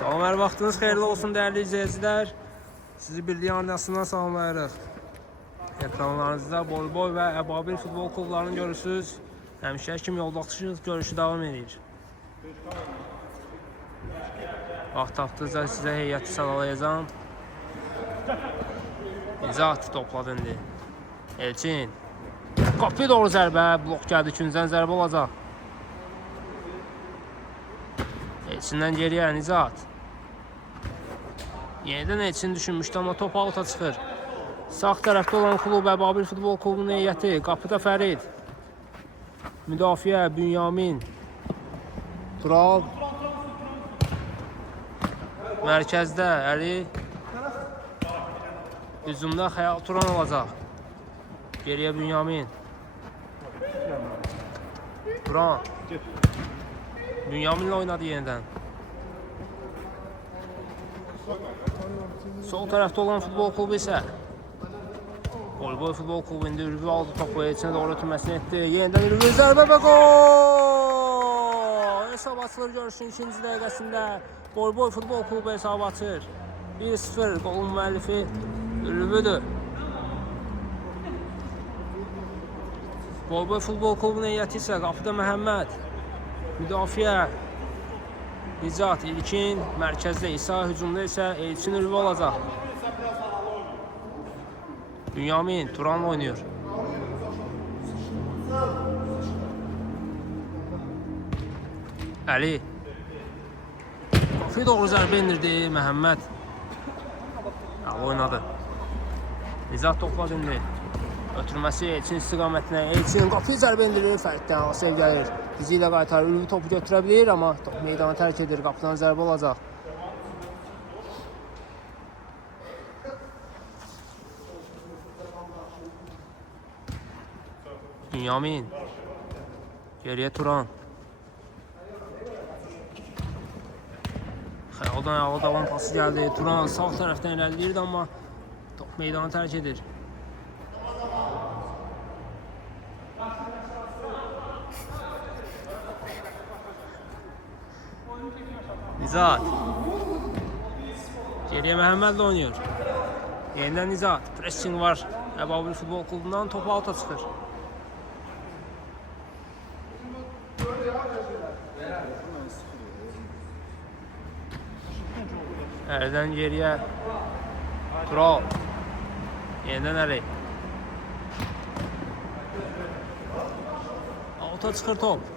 Salam, hər vaxtınız xeyirli olsun dəyərli izləyicilər. Sizi birliyi anlasından salamlayırıq. Ekranlarınızda boy və əbabil futbol klublarını görürsünüz. Həmişə kimi yoldaşlıq görüşü davam edir. Vaxt tapdıqca sizə heyəti sadalayacağım. Nizat topladı indi. Elçin. Qapıya doğru zərbə. Blok gəldi. İkinciden zərbə olacaq. Elçindən geriyə Nizat. Yenidən Elçin düşünmüşdü, amma top alta çıxır. Sağ tərəfdə olan klub Əbabil futbol klubunun heyəti. Qapıda Fərid. Müdafiə Bünyamin. Tural. Mərkəzdə Əli. Hücumda Xəyal Turan olacaq. Geriyə Bünyamin. Turan. Bünyaminlə oynadı yenidən. Sol tərəfdə olan futbol klubu isə Voleybol futbol klubu indi Ürvü aldı topu. Elçinə doğru ötürməsini etdi. Yenidən Ürvü zərbə və gol! Hesab açılır görüşün ikinci dəqiqəsində. Voleybol futbol klubu hesab açır. 1-0 qolun müəllifi Ürvüdür. Voleybol futbol klubunun heyəti isə qapıda Məhəmməd. Müdafiə Nicat, İlkin, mərkəzdə İsa, hücumda isə Elçin Ürvü olacaq. Bünyamin Turan'la oynuyor. Əli. Qapıya doğru zərbə indirdi Məhəmməd. Oynadı. Nizat topladı indi. Ötürməsi Elçin istiqamətinə. Elçin qapıya zərbə indirir. Fəriddən Asev gəlir. Dizi ilə qaytarır. Ürvü topu götürə bilir, amma top meydanı tərk edir. Qapıdan zərbə olacaq. Bünyamin. Geriyə Turan. Xəyaldan ayağa davam pası gəldi. Turan sağ tərəfdən irəliləyirdi, amma top meydanı tərk edir. Nizat. Geriyə Məhəmmədlə oynuyor. Yenidən Nizat. Pressing var. Əbabil futbol klubundan topu alta çıxır. Ərdən geriyə Tural. Yenidən Əli. Alta çıxır top.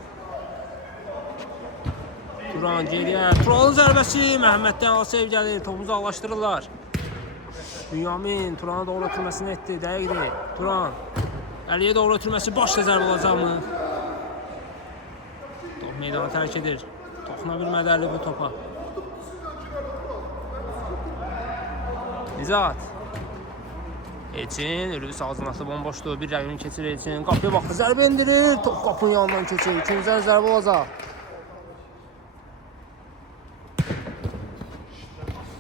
Turan geriyə. Turalın zərbəsi. Məhəmməddən Asev gəlir. Topu uzaqlaşdırırlar. Bünyamin Turan'a doğru ötürməsini etdi. Dəqiqdir. Turan. Əliyə doğru ötürməsi başla zərbə olacaq mı? Top meydanı tərk edir. Toxuna bilmədi Əli bu topa. Nizat. Elçin. Ürvü sağcınası bomboşdur. Bir rəqibini keçir Elçin. Qapıya baxdı. Zərbə indirir. Top qapının yanından keçir. İkinciden zərbə olacaq.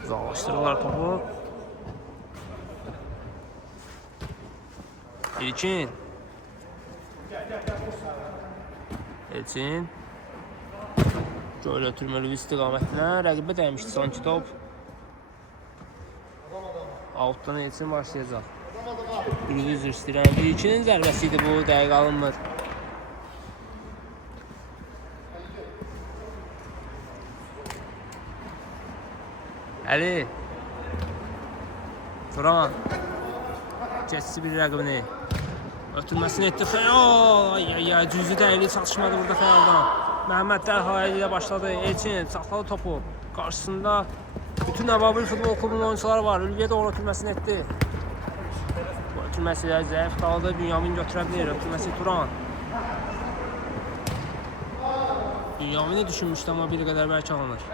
Uzaqlaşdırırlar topu. İlkin. Elçin. Göl ötürməlü istiqamətinə. Rəqibə dəymişdi sanki top. Outdan Elçin başlayacaq. Ürvü üzr istəyirəm. İlkinin zərbəsi idi bu. Dəqiq alınmır. Əli. Turan. Keçsi bir rəqibini. Ötürməsini etdi Xəyal. Ay, cüzü dəyili çatışmadı burada Xəyaldan. Məhəmməd dərhal Əli ilə başladı. Elçin saxladı topu. Qarşısında bütün Əbabil futbol klubunun oyuncuları var. Ürvüyə doğru ötürməsini etdi. Bu ötürməsi zəif qaldı. Bünyamin götürə bilir. Ötürməsi Turan. Bünyamini düşünmüşdü, amma bir qədər bəlkə alınır.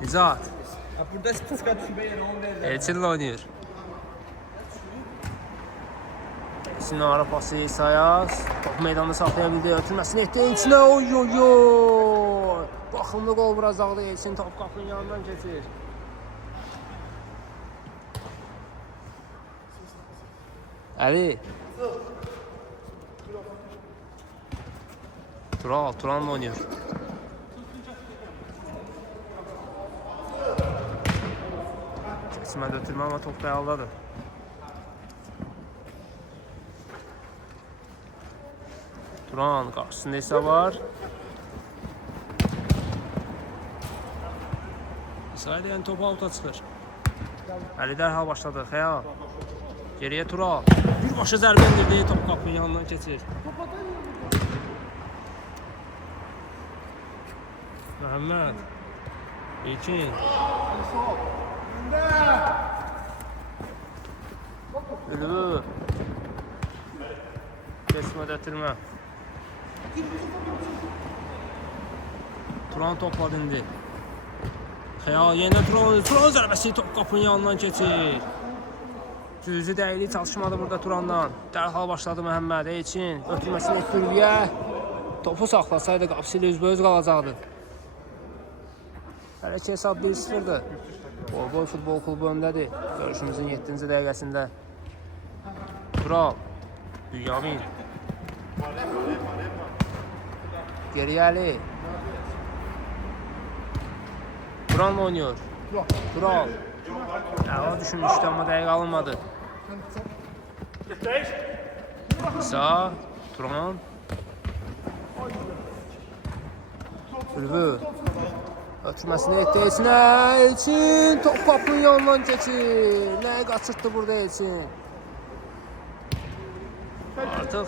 Nizat. Elçin'le oynuyor. Elçin'in ara pası İsa'ya. Top meydanı saxlayabildi. Ötürməsini etdi Elçin'ə. Oy. Baxımlı qol vuracaqdı. Elçin top qapının yanından keçir. Əli. Turan'la oynuyor. Keçmədə ötürmə ama top realdadır. Turan karşısında ise var. İsrail yani topu avuta çıxır. Əli dərhal başladı. Xəyal. Geriye Tural. Bir başı zərbə indirdi. Top qapının yanından keçir. Məhəmməd. İlkin. Ülvü. Kesmədə ötürmə. Turan topladı indi. Xəyal yenə Turan zərbəsi top qapının yanından keçir. Cüzi dəyili çalışmadı burada Turandan. Dərhal başladı Məhəmməd. Elçin ötürməsini etdirdiyə. Topu saxlasaydı qapısı ilə üzbəüz qalacaqdı. Hələ ki hesab 1-0'dır. Bol futbol klubu öndədir. Görüşümüzün 7-ci dəqiqəsində. Tural. Bünyamin. Geriye Ali. Turan'la oynuyor. Tural. O düşünmüştü ama dəqiq alınmadı. Sağ. Turan. Ülvü. Ötürməsini etdi Elçinə. Elçin top qapının yanından keçir. Nəyi qaçırtdı burada Elçin? Artıq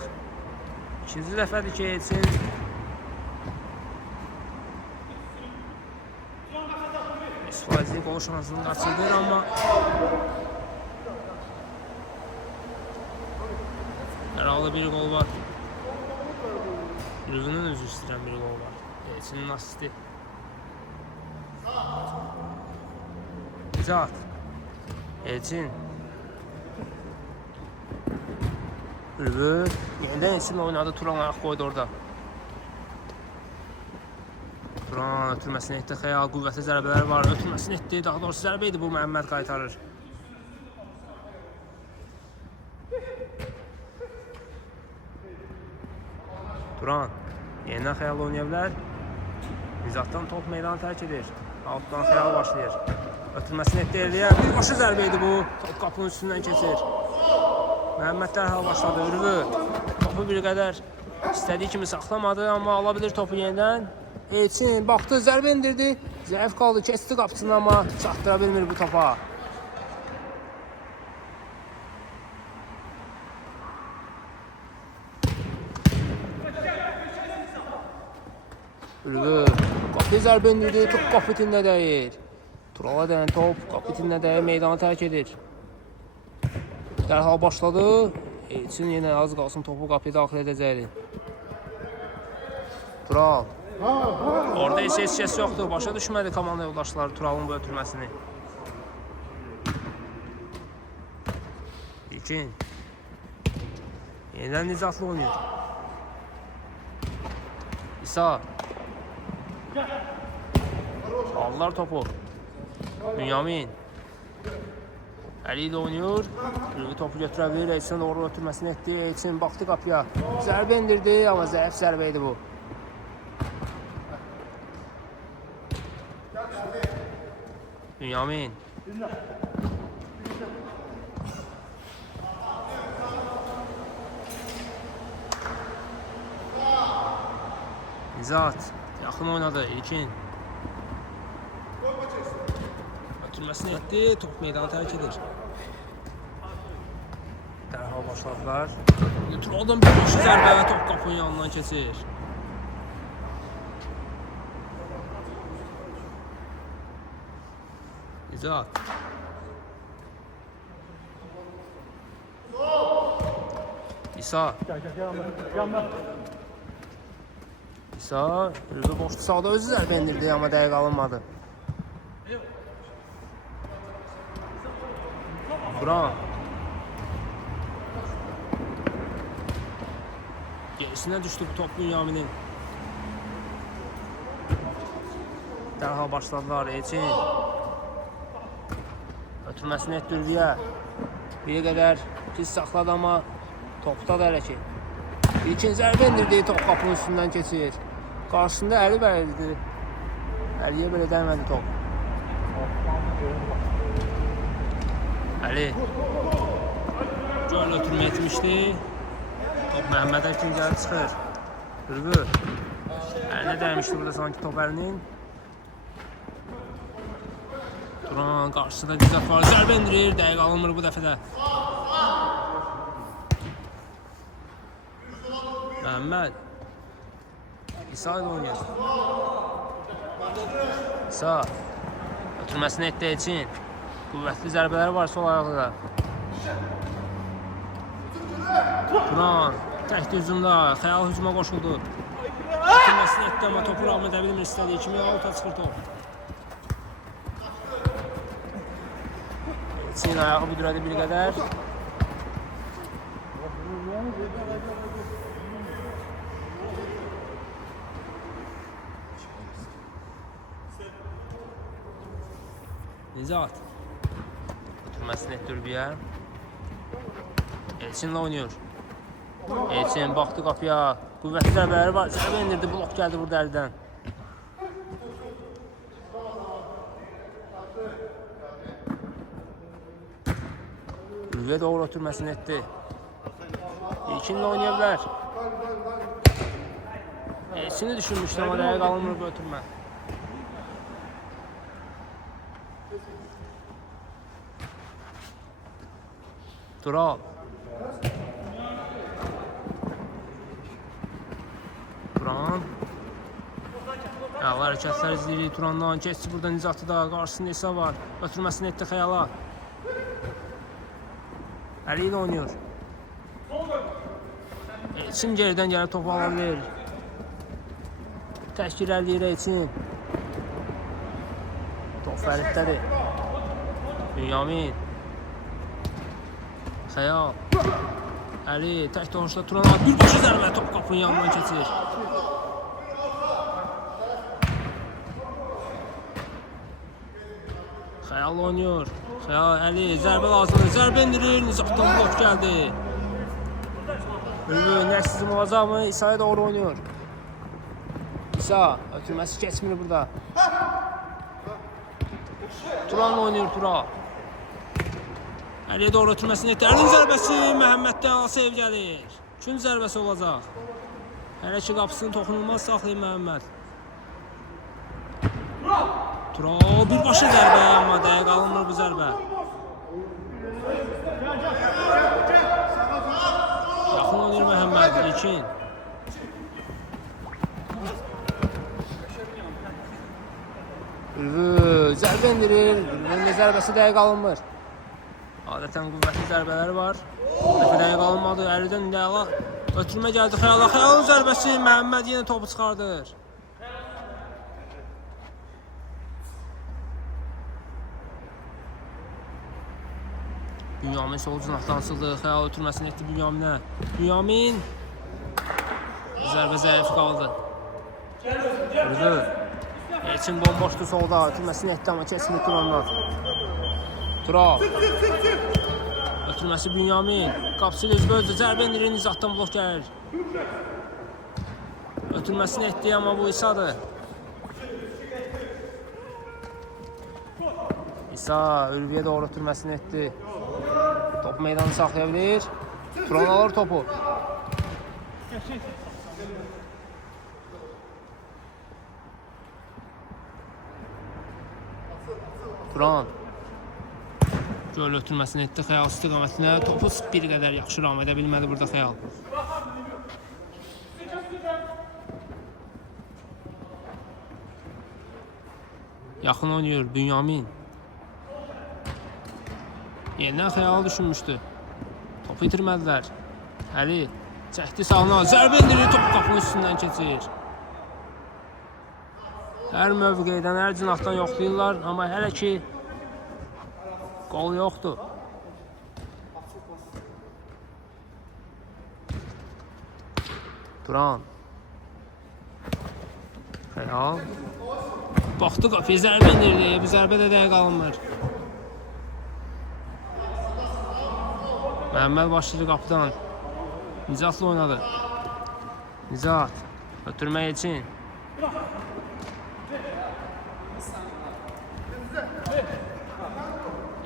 ikinci dəfədir ki Elçin faizli gol şansını kaçırdı ama herhalde bir gol var. Ülvü'nün özü isteyen bir gol var. Elçin'in asisti. Zat. Elçin. Ülvü. Yeniden Elçin'le oynadı. Turan ayak koydu orada. Turan ötürməsini etdi. Xəyal qüvvətli zərbələr var. Ötürməsini etdi. Daha doğrusu zərbə idi bu. Məhəmməd qaytarır. Turan yeniden Xəyal oynaya bilər. Nizatdan top meydanı tərk edir. Altdan Xəyal başlayır. Ötürməsini etdi Eliyə. Bir başı zərbə idi bu. Top qapının üstündən keçir. Məhəmməd dərhal başladı. Ülvü topu bir qədər istədiyi kimi saxlamadı amma alabilir topu yeniden. Elçin baxdı, zərbə indirdi. Zəif qaldı, keçdi qapısını amma çatdıra bilmir bu topa. Ülvü qapı zərbə indirdi, top qapitində dəyir. Turala dəyən top qapitində dəyir, meydanı tərk edir. Dərhal başladı. Elçin yenə az qalsın topu qapıya daxil edəcəkdi. Tural. Orada ise heç kəs yoxdur. Başa düşmədi komanda yoldaşları Turalın bu ötürməsini. İlkin. Yeniden Nizatlı oynuyor. İsa. Aldılar topu. Bünyamin. Əli ilə oynuyor. Ülvü topu götürə bilir. Elçin doğru ötürməsini etdi. Elçin baxdı qapıya. Zərbə indirdi amma zəif zərbə idi bu. Bünyamin. Nizat. Yaxın oynadı. İlkin. Ötürməsini etdi. Top meydanı tərk edir. Dərhal başladılar. Turaldan bir başı zərbə top qapının yanından keçir. Nizat. İsa. İsa. Ülvü boşlu sağda özü zərbə indirdi amma dəqiq alınmadı. Buran. Gerisine düştü bu top Bünyamin'in. Dərhal başladılar. Elçin. Ötürməsini etdi Ülviyə. Bir qədər pis saxladı, amma topda da hələ ki. İlkin zərbə indirdiyi top qapının üstündən keçir. Qarşısında Əli bəlidir. Əliyə belə dəymədi top. Əli gol ötürmə etmişdi. Top Məhəmmədə ikinci əli çıxır. Hürgü. Əlinə dəymişdi burada sanki top Əlinin. Turan qarşısında Dizat var. Zərbə indirir. Dəqiq alınmır bu dəfə də. Məhəmməd. İsa ilə oynayır. İsa. Ötürməsini etdi Elçin. Qüvvətli zərbələri var sol ayaqda. Turan. Təkli hücumda. Xəyal hücuma qoşuldu. Ötürməsini etdi, amma topu rağm edə bilmir istədiyi kimi. Alta çıxır top. Elçin ayağı büdürədi bir qədər. Nizat. Ötürməsini etdi Ürbiyə. Elçinlə oynuyor. Elçin baxdı qapıya. Qüvvətli zərbələri var. Zərbə indirdi. Blok gəldi burada Əlidən. Ürbiyə doğru ötürməsini etdi. İlkinlə oynaya bilər. Elçini düşünmüşdü, amma dəqiq alınmır bu ötürmə. Tural. Turan. Əla hərəkətlər izləyirik Turandan. Keçdi burada Nizatı da. Qarşısında İsa var. Ötürməsini etdi Xəyala. Əli ilə oynuyor. Elçin geridən gəlib topu ala bilir. Təşkil eləyir Elçin. Top Fəriddədir. Bünyamin. Xəyal. Əli tək doğuşda Turan bir başı zərbə top qapının yanından keçir. Xəyal oynuyor. Xəyal Əli zərbə lazımdır. Zərbə indirir. Nizatdan blok gəldi. Ürgü nəsizm olacaq mı? İsa'ya doğru oynuyor. İsa ötürməsi keçmir burada. Turanla oynuyor Turan. Əliyə doğru ötürməsini etdi. Əlin zərbəsi Məhəmməddən sev gəlir. Üçün zərbəsi olacaq. Hələ ki qapısını toxunulmaz saxlayın Məhəmməd. Turan birbaşa zərbə, amma dəqiq alınmır bu zərbə. Yaxın oynayır Məhəmməd. İlkin. Ürgü zərbə indirir. Ürgünün zərbəsi dəqiq alınmır. Adətən qüvvətli zərbələri var. Dəfə dəqiq alınmadı. Əlidən indi əla. Ötürmə gəldi Xəyala. Xəyalın zərbəsi Məhəmməd yenə topu çıxardır. Bünyamin sol cinahdan sıldı. Xəyal ötürməsini etdi Bünyaminə. Bünyamin. Zərbə zəif qaldı. Ürgü. Elçin bomboşdu solda. Ötürməsini etdi, amma keçmir Turandan. Tural. Ötürməsi Bünyamin. Qapısı Özbə özü. Zərbə indirir. Nizatdan blok gəlir. Ötürməsini etdi, amma bu İsa'dır. İsa Ürbiyə doğru ötürməsini etdi. Top meydanı saxlaya bilir. Turan alır topu. Turan. Göl ötürməsini etdi Xəyal istiqamətinə. Topu bir qədər yaxşı ram edə bilmədi burada Xəyal. Yaxın oynuyor Bünyamin. Yenidən Xəyal düşünmüşdü. Topu itirmədilər. Əli çəkdi sağına. Zərbə indirir. Top qapının üstündən keçir. Hər mövqeydən, hər cinahdan yoxlayırlar. Amma hələ ki qol yoxdur. Turan. Xəyal. Baxdı qapıya zərbə indirdi. Bu zərbə də dəqiq alınmır. Məhəmməd başladı qapıdan. Nizatla oynadı. Nizat. Ötürmə Elçin.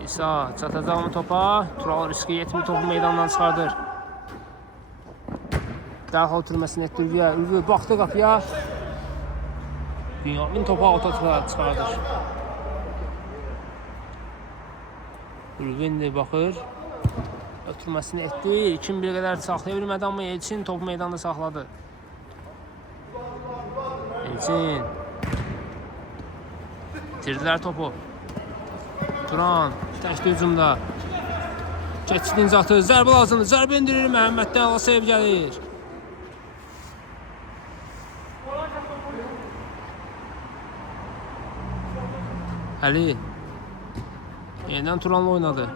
İsa çatacaq mı topa? Tural riski yetmir, topu meydandan çıxardır. Dərhal ötürməsini etdi Ülviyə. Ülvi baxdı qapıya. Bünyamin topu auta çıxardır. Ülvi indi baxır. Ötürməsini etdi. 2-1 qədər saxlaya bilmədi, amma Elçin topu meydanda saxladı. Elçin. İtirdilər topu. Turan təkli hücumda. Keçidin zatı, zərbə lazımdır. Zərbə indirir Məhəmməddən, Alasev gəlir. Əli. Yeniden Turan'la oynadı.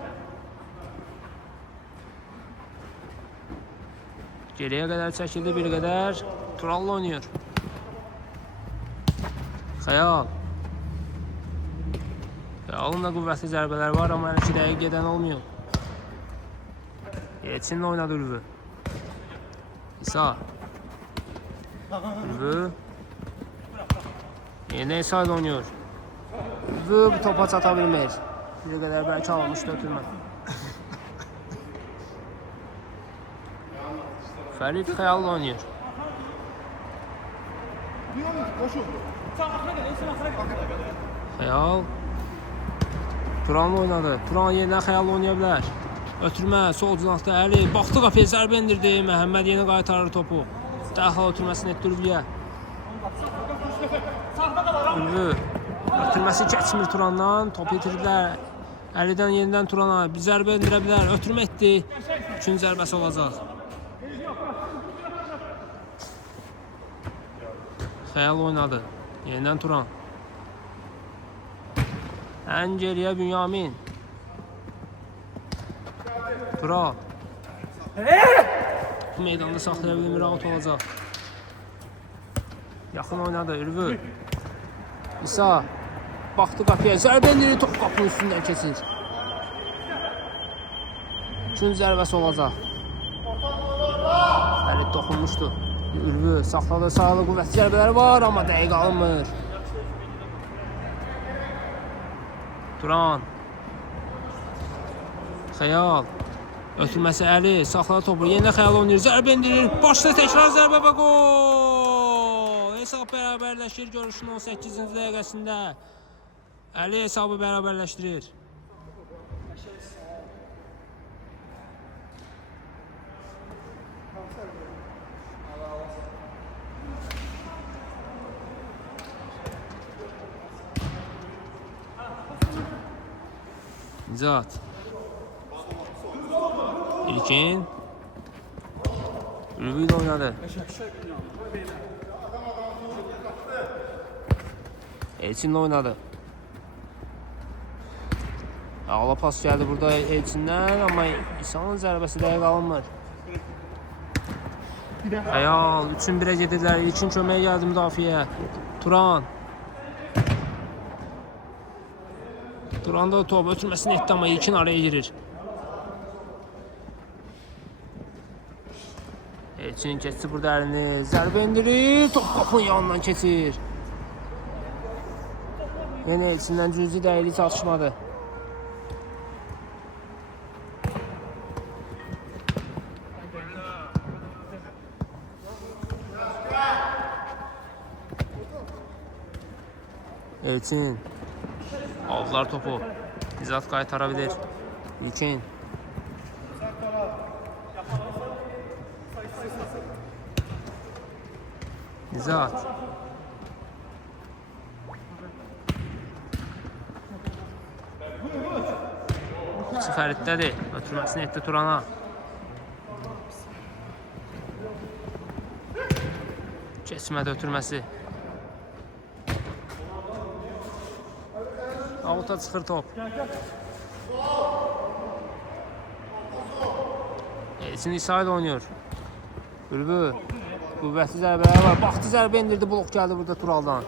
Geriye kadar çəkildi bir qədər. Turan'la oynuyor. Xəyal. Xəyalın da qüvvətli zərbələr var, amma hələ 2 dəqiqə gedən olmuyor. Elçinlə oynadı Ülvü. İsa. Ülvü. Yine İsa ile oynuyor. Ülvü bu topa çata bilmir. Bir qədər bəlkə almışdı ötürmə. Fərid Xəyal'la oynuyor. Xəyal. Turan'la oynadı. Turan yeniden Xəyal'la oynaya bilər. Ötürmə, sol cinaqda Əli. Baxdı qapıya, zərbə indirdi. Məhəmməd yeni qaytarır topu. Dərhal ötürməsini etdi Ülviyə. Ülvü. Ötürməsi keçmir Turan'dan. Topu itiriblər. Əlidən yeniden Turan'a bir zərbə indirə bilər. Ötürmə etdi. 3-cü zərbəsi olacaq. Xəyal oynadı. Yeniden Turan. Ən geriyə Bünyamin. Tural. Meydanda saxlaya bilmir, out olacaq. Yaxın oynadı Ülvü. İsa. Baxdı qapıya, zərbə indirir, top qapının üstündən keçir. 3-cü zərbəsi olacaq. Fərid toxunmuşdu. Ülvü saxladı, sağlı qüvvətli zərbələri var, amma dəqiq alınmır. Turan. Xəyal. Ötürməsi Əli, saxladı topu, yenə Xəyal oynayır, zərbə indirir, başla təkrar zərbə və gol! Hesab bərabərləşir görüşün 18-ci dəqiqəsində. Əli hesabı bərabərləşdirir. Nizat. İlkin. Ülvü ile oynadı. Elçin'le oynadı. Ağla pas geldi burada Elçin'den, ama İsa'nın zərbəsi dəqiq alınmır. Xəyal 3-1'e gedirlər. İlkin köməyə gəldi müdafiəyə. Turan. Turan da top ötürməsini etdi, amma İlkin araya girir. Elçin keçdi burada əlini. Zərbə indirir. Top qapının yanından keçir. Yenə Elçindən cüzi dəyili çatışmadı. Elçin. Aldılar topu. Nizat qaytara bilir. İlkin. Nizat. Fəriddədir. Ötürməsini etdi Turan'a. Keçmədi ötürməsi. Avuta çıxır top. Elçin İsa ile oynuyor. Ülvü. Qüvvətli zərbələri var. Baxdı, zərbə indirdi, blok gəldi burada Turaldan.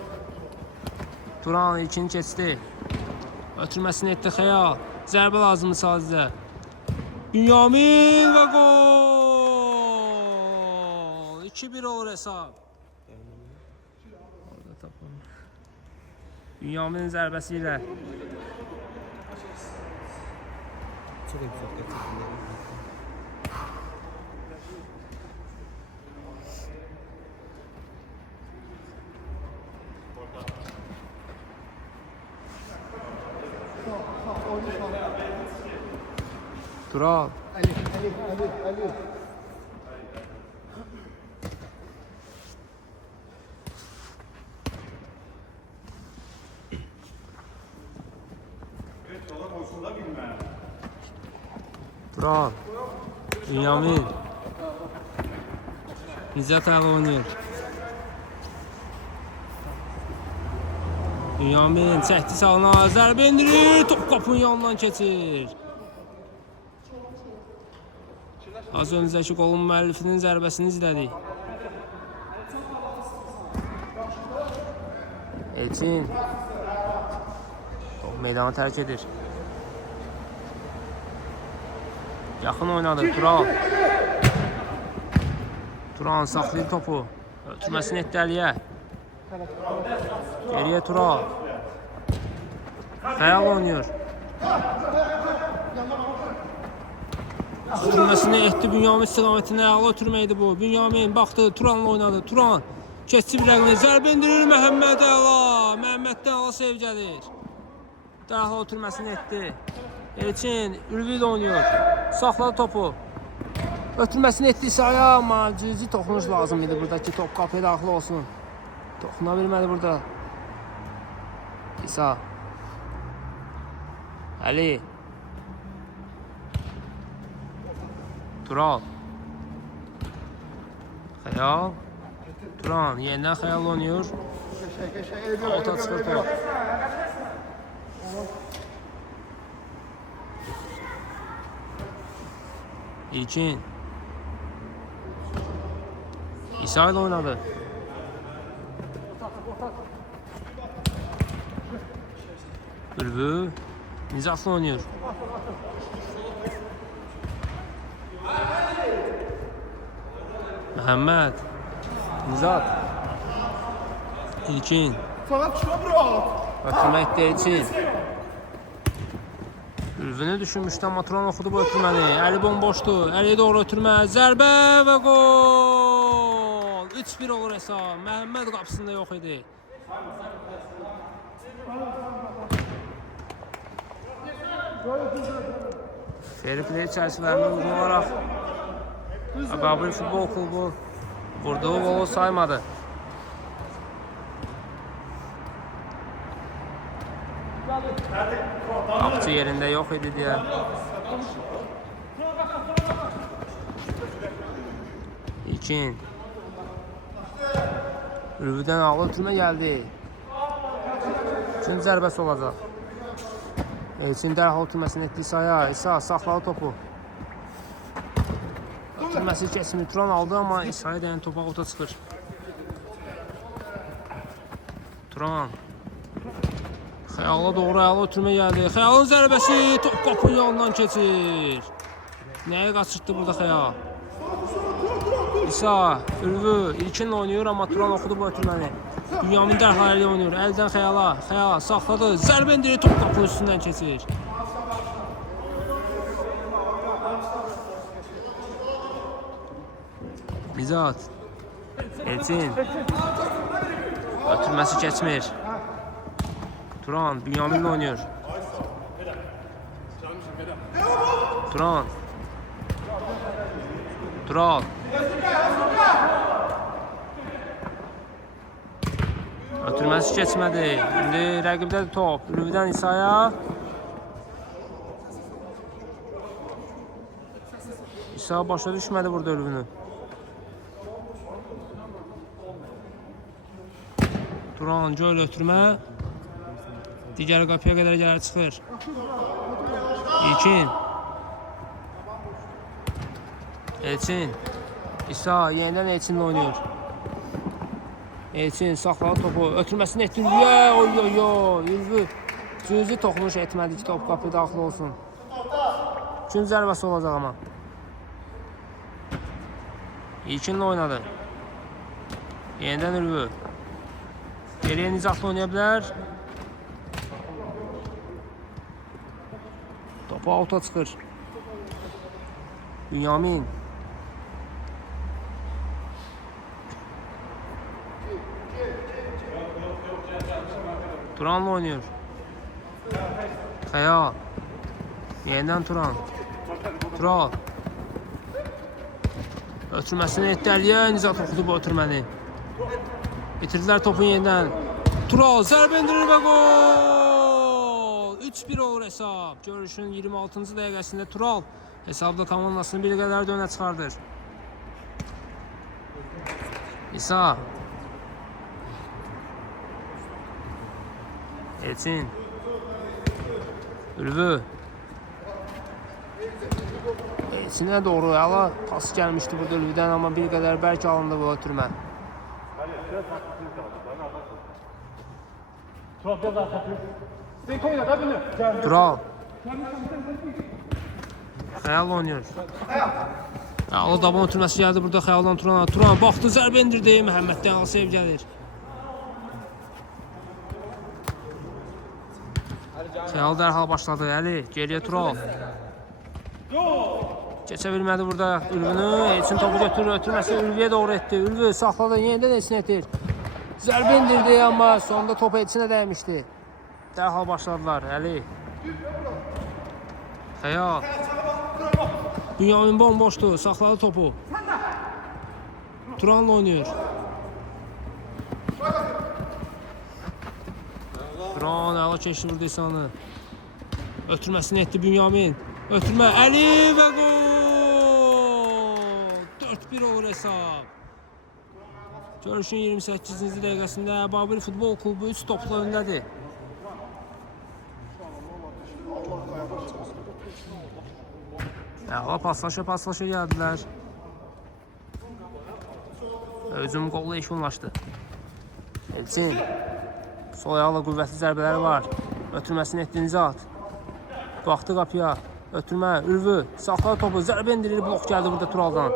Turan ilkini keçdi. Ötürməsini etdi Xəyal. Zərbə lazımdır sadəcə. Bünyamin ve gol. 2-1 olur hesap. Orada tapın. Bünyamin'in zərbəsiyle. Çok güzel gerçekten. Tural. Ali. Tural. Bünyamin. İzzet ayağı oynuyor. Bünyamin çəkdi sağına, zərbə indirir, top qapının yanından keçir. Az öncəki qolun müəllifinin zərbəsini izlədik. Elçin. Top meydanı tərk edir. Yaxın oynadı Tural. Tural saxlayır topu. Ötürməsini etdi Əliyə. Geriye Tural. Xəyal oynuyor. Ötürməsini etdi Bünyamin istiqamətində. Əla ötürməkdi bu. Bünyamin baxdı, Turan'la oynadı. Turan keçdi bir rəqmini. Zərbə indirir Məhəmməd Əla. Məhəmməddən Əla sev gəlir. Dərhal ötürməsini etdi. Elçin Ülvi ilə oynuyor. Saxladı topu. Ötürməsini etdi İsa'ya, amma cüzi toxunuş lazım idi buradakı top qapıya daxil olsun. Toxuna bilmədi burada. İsa. Ali. Tural. Xəyal. Turan yenidən Xəyal oynuyor. Ota çıxır top. İlkin. İsa ile oynadı. Ülvü. Nizat'la oynuyor. Məhəmməd. Nizat. İlkin. Ötürmə etdi İlkin. Ülvünü düşünmüşdü, amma Turan oxudu bu ötürməni. Əli bomboşdur. Əliyə doğru ötürmə. Zərbə və gol. 3-1 olur hesab. Məhəmməd qapısında yox idi. Fair play çərçivələrinə uyğun olaraq Əbəbil Futbol Klubu vurduğu golu saymadı. Qapıcı yerində yox idi deyə. İlkin. Ülvüdən ağlı ötürmə gəldi. İkinci zərbəsi olacaq. Elçin dərhal ötürməsini etdi İsa'ya. İsa saxladı topu. Ötürməsi keçmir. Turan aldı, amma İsa'ya dəyən topa ota çıxır. Turan. Xəyala doğru əla ötürmə gəldi. Xəyalın zərbəsi top qapının yanından keçir. Nəyə qaçırtdı burada Xəyal? İsa, Ülvü, İlkinlə oynuyor, amma Turan oxudu bu ötürməni. Bünyamin dərhal ilə oynuyor. Əldən Xəyala. Xəyal saxladı. Zərbə indirir, top qapının üstündən keçir. Nizat. Elçin. Ötürməsi keçmir. Turan, Bünyamin'le oynuyor. Turan. Tural. Ötürməsi keçmədi. İndi rəqibdədir top. Ülvüdən İsa'ya. İsa başa düşmədi burada Ülvünü. Turan, göl ötürmə. Digər qapıya qədər gəlir çıxır. İlkin. Elçin. İsa yenidən Elçinlə oynuyor. Elçin saxladı topu. Ötürməsini etdi Ülvüyə. Oy. Ülvü cüzi toxunuş etmədi ki, top qapıya daxil olsun. Üçüncü zərbəsi olacaq ama. İlkinlə oynadı. Yenidən Ülvü. Geriyə Nizatlı oynaya bilər. Topu auta çıxır. Bünyamin. Turan'la oynuyor. Xəyal. Yenidən Turan. Tural. Ötürməsini etdi Əliyə. Nizat oxudu bu ötürməni. Bitirdilər topun yenidən. Tural zərbə endirir və gol! 3-1 olur hesab. Görüşün 26-cı dəqiqəsində Tural hesabda komandasını bir qədər də önə çıxardır. İsa. Elçin. Ülvü. Elçinə doğru əla pas gəlmişdi burada Ülvüdən, amma bir qədər bərk alındı bu ötürmə. Tural. Xəyal oynuyor. Əla daban ötürməsi gəldi burada Xəyaldan Turana. Turan baxdı, zərbə indirdi. Məhəmməddən əla sev gəlir. Xəyal dərhal başladı. Əli, geriyə Tural. Keçə bilmədi burada Ülvünü. Elçin topu götürür, ötürməsi Ülvüyə doğru etdi. Ülvü saxladı, yenidən Elçin etir. Zərbə indirdi, amma sonunda top Elçinə dəymişdi. Dərhal başladılar. Əli. Xəyal. Bünyamin bomboşdu, saxladı topu. Turan'la oynuyor. Turan əla keçdi burada İsanı. Ötürməsini etdi Bünyamin. Ötürmə Əli və gol! 4-1 olur hesab. Görüşün 28-ci dəqiqəsində Babil Futbol Klubu 3 topla öndədir. Əla paslaşa gəldilər. Hücum qolu eşunlaşdı. Elçin. Sol ayaqla qüvvətli zərbələri var. Ötürməsini etdi Nizat. Baxdı qapıya. Ötürmə, Ülvü. Saxladı topu. Zərbə indirir. Blok gəldi burada Turaldan.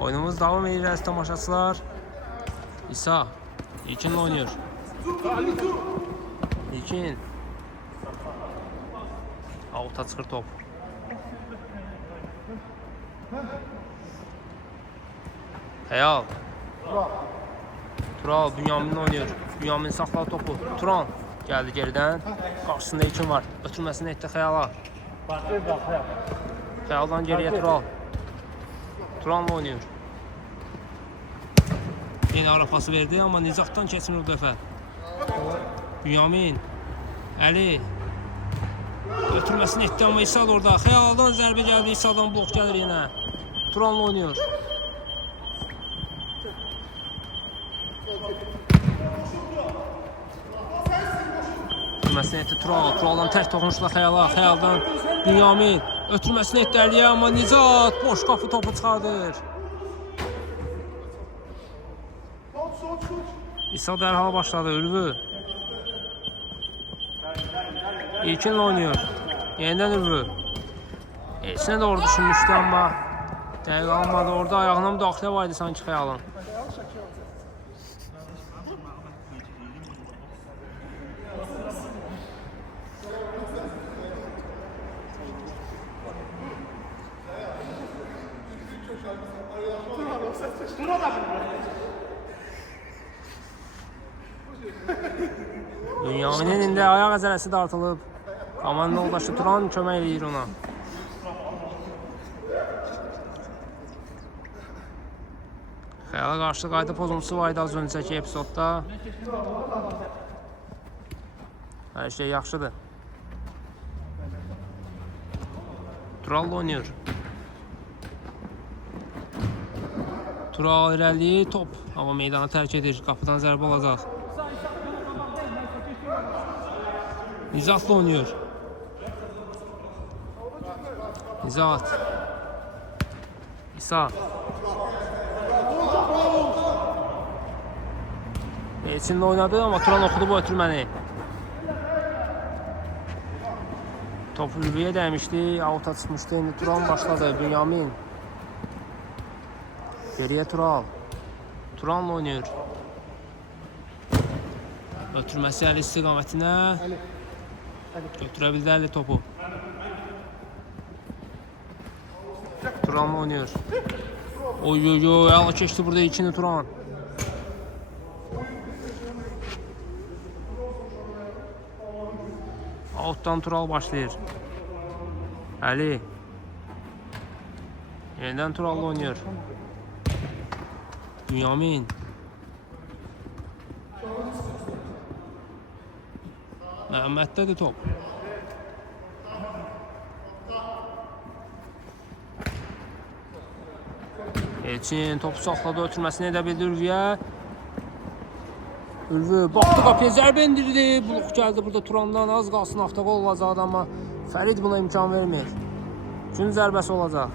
Oyunumuz davam edir əziz tamaşaçılar. İsa. İlkinlə oynuyor. İlkin. Avuta çıxır top. Xəyal. Tural Bünyaminlə oynuyor. Bünyamin saxladı topu. Turan gəldi geridən. Qarşısında İlkin var. Ötürməsini etdi Xəyala. Xəyaldan geriyə Tural. Turan'la oynuyor. Yine ara pası verdi, amma Nizatdan keçmir bu dəfə. Bünyamin. Əli. Ötürməsini etdi, amma İsa da orada. Xəyaldan zərbə gəldi. İsa'dan blok gəlir yenə. Turan'la oynuyor. Ötürməsini etdi Tural. Turaldan tək toxunuşla Xəyala. Xəyaldan Bünyamin. Ötürməsini etdi Əliyə, amma Nizat boş qapı topu çıxardır. İsa dərhal başladı. Ülvü. İlkinlə oynuyor. Yenidən Ülvü. Elçinə doğru düşünmüşdü, amma dəqiq almadı. Orada ayağına müdaxilə var idi sanki Xəyalın. Bünyamin'in indi ayaq əzələsi dartılıb. Komanda yoldaşı Turan kömək edir ona. Xəyala qarşı qayda pozuntusu var idi az öncəki epizodda. Hər şey yaxşıdır. Tural oynuyor. Tural irəliyir, top amma meydanı tərk edir. Qapıdan zərbə olacaq. Nizat'la oynuyor. Nizat. İsa. Elçinlə oynadı, amma Turan oxudu bu ötürməni. Top Ülviyə dəymişdi, avuta çıxmışdı. İndi Turan başladı. Bünyamin. Geriyə Tural. Turanla oynayır. Ötürməsi Əli istiqamətinə. Götürə bildi Əli topu. Turanla oynayır. Oy oy oy, ala keçdi burada ikini Turan. Outdan Tural başlayır. Əli. Yeniden Tural'la oynuyor. Bünyamin. Məhəmməddə top. Elçin topu saxladı, ötürməsini edə bildi Ülviyə. Ülvi baxdı qapıya, zərbə indirdi. Buluq gəldi burada Turandan, az qalsın avtoqol olacaqdı, amma Fərid buna imkan vermir. Gün zərbəsi olacaq.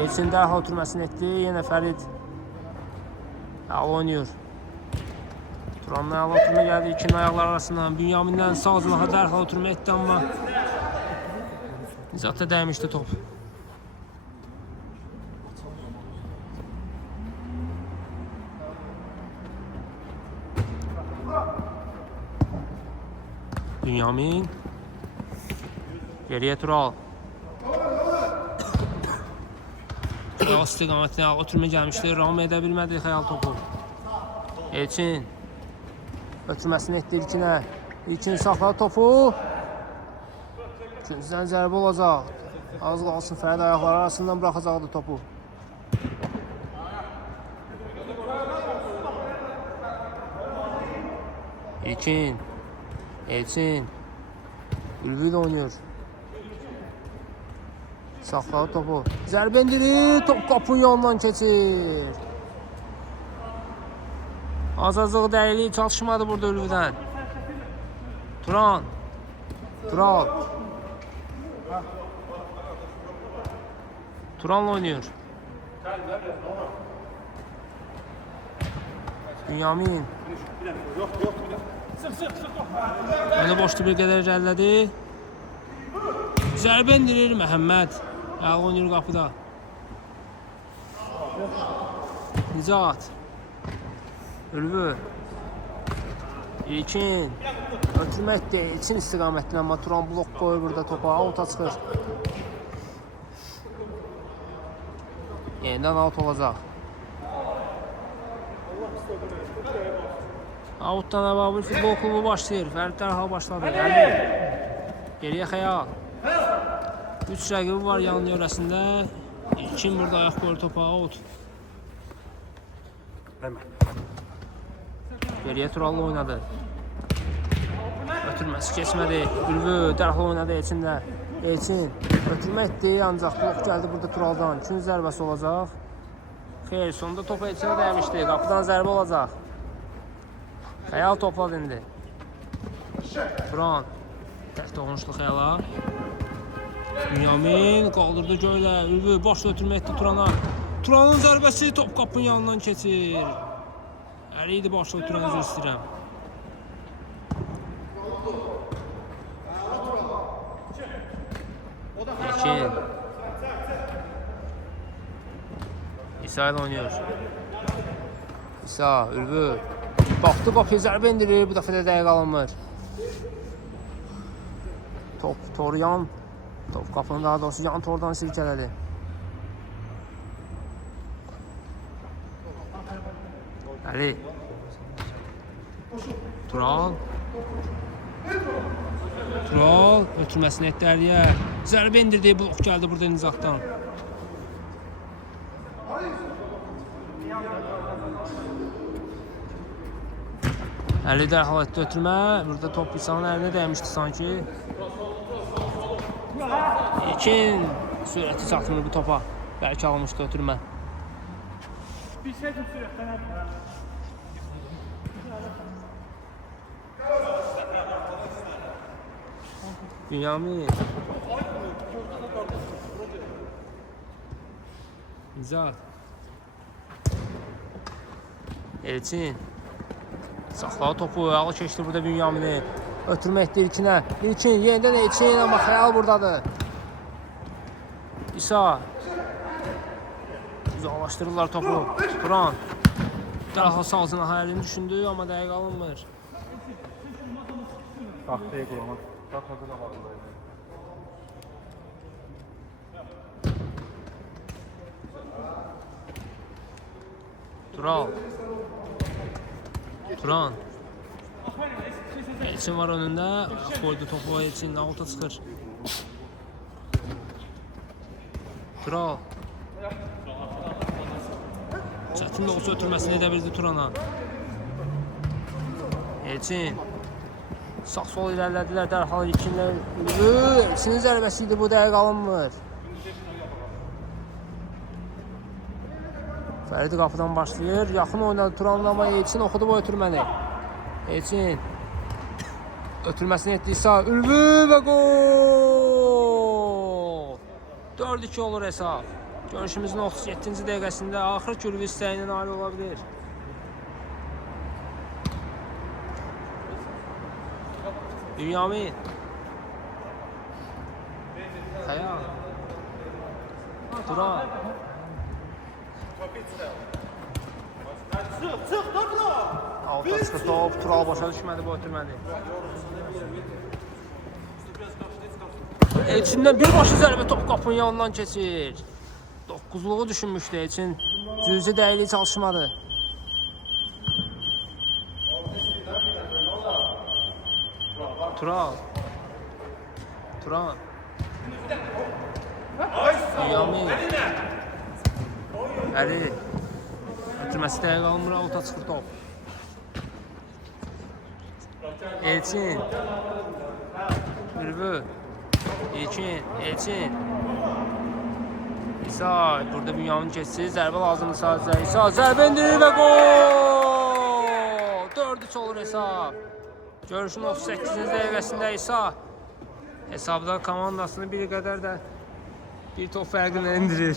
Elçin dərhal ötürməsini etdi, yenə Fərid əla oynuyor. Turanın əla ötürmə gəldi ikinin ayaqlar arasından. Bünyamindən sağ zınaha dərhal ötürmə etdi, amma Nizatda dəymişdi top. Bünyamin. Geriyə Tural. Tural istiqamətinə ağa ötürmə gəlmişdi. Ram edə bilmədi xəyal topu. Elçin. Ötürməsini etdi ilkinə. İlkin saxladı topu. İkinciden zərbə olacaq. Az qalsın Fərid ayaqları arasından bıraxacaqdı topu. İlkin. Elçin. Ülvi də oynuyor. Saxladı topu. Zərbə indirir. Top qapının yanından keçir. Azazlığı dəyiliyi çalışmadı burada Ülvidən. Turan. Tural. Turan'la oynuyor. Bünyamin. Önü boşlu bir qədər irəlilədi. Zərbə indirir Məhəmməd. Əla oynayır qapıda. Nicat. Ülvü. İlkin. Ötürmə etdi. İlkin istiqamətlə, amma Turan blok qoyur burada topa. Avuta çıxır. Yenidən out olacaq. Outdan Əbabil futbol klubu başlayır. Fərid dərhal başladı. Əli. Geriyə Xəyal. 3 rəqibi var yan yörəsində. İlkin burada ayaq qoyur topa. Out. Geriyə Tural'la oynadı. Ötürməsi keçmədi. Ülvü dərhal oynadı Elçinlə. Elçin ötürmə etdi, ancaq blok gəldi burada Tural'dan. Üçün zərbəsi olacaq. Xeyr, sonunda top Elçinə dəymişdi. Qapıdan zərbə olacaq. Xəyal topladı indi. Turan. Tək toxunuşlu Xəyala. Bünyamin qaldırdı göylə. Ülvü başla ötürmə etdi Turana. Turanın zərbəsi top qapının yanından keçir. Əli idi başla Turan, üzr istəyirəm. İlkin. İsa ile oynuyor. İsa, Ülvü. Baxdı qapıya zərbə indirir, bu dəfə də dəqiq alınmır. Top Toryan. Top qapının daha doğrusu yan tordan silkələdi. Əli. Tural. Tural ötürməsini etdi Əliyə. Zərbə indirdi, blok gəldi burada Nizatdan. Əli dərhal etdi ötürmə. Burada top İsa'nın əlinə dəymişdi sanki. İlkin sürəti çatmır bu topa. Bəlkə almışdı ötürmə. Bünyamin. Nizat. Elçin. Saxladı topu, ağı keçdi burada Bünyamin'i. Ötürmə etdi İlkinə. İlkin, yenidən İlkin, amma xəyal buradadır. İsa. Uzaqlaşdırırlar topu. Turan. Dərhal sağcına hayalini düşündü, amma dəqiq alınmır. Tahtaya kurmak. Tahtada da var. Tural. Turan. Elçin var önündə. Koydu topu Elçin. Alta çıxır. Tural. Çətin də olsa ötürməsini edə bildi Turana. Elçin. Sağ-sol irəlilədilər dərhal İlkinlə. Elçinin zərbəsi idi, bu dəqiq alınmır. Fərid qapıdan başlayır. Yaxın oynadı Turanla, amma Elçin oxudu bu ötürməni. Elçin. Ötürməsini etdi İsa. Ülvü və gol! 4-2 olur hesab. Görüşümüzün 37-ci dəqiqəsində axır ki, Ülvü istəyinə nail ola bilir. Bünyamin. Xəyal. Turan. Alta çıxır top, Tural başa düşmədi bu ötürmədi. Elçindən birbaşa zərbə top qapının yanından keçir. 9-luğu düşünmüşdü Elçin. Cüzi dəyili çalışmadı. Tural. Turan. Bünyamin. Əli. Ötürməsi dəqiq alınmır, alta çıxır top. Elçin. Ülvü. İlkin. Elçin. İsa. Burada Bünyamin keçsi. Zərbə lazımdır sadəcə. İsa zərbə indirir və gol! 4-3 olur hesab. Görüşün 38-ci dəqiqəsində İsa hesabda komandasını bir qədər də bir top fərqinə indirir.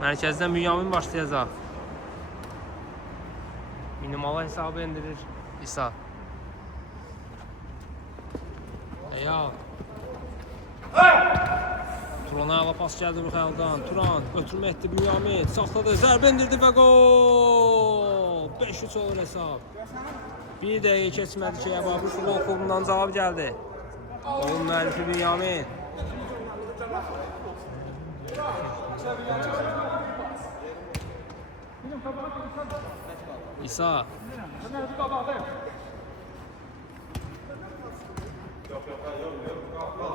Mərkəzdən Bünyamin başlayacaq. Minimala hesabı endirir İsa. Xəyal. Turana ala pas gəldi bu xəyaldan. Turan ötürmə etdi Bünyamin. Saxladı, zərbə indirdi və gol! 5-3 olur hesab. Bir dəqiqə keçmədi ki, Əbabi futbol klubundan cavab gəldi. Oyun müəllifi Bünyamin. İsa.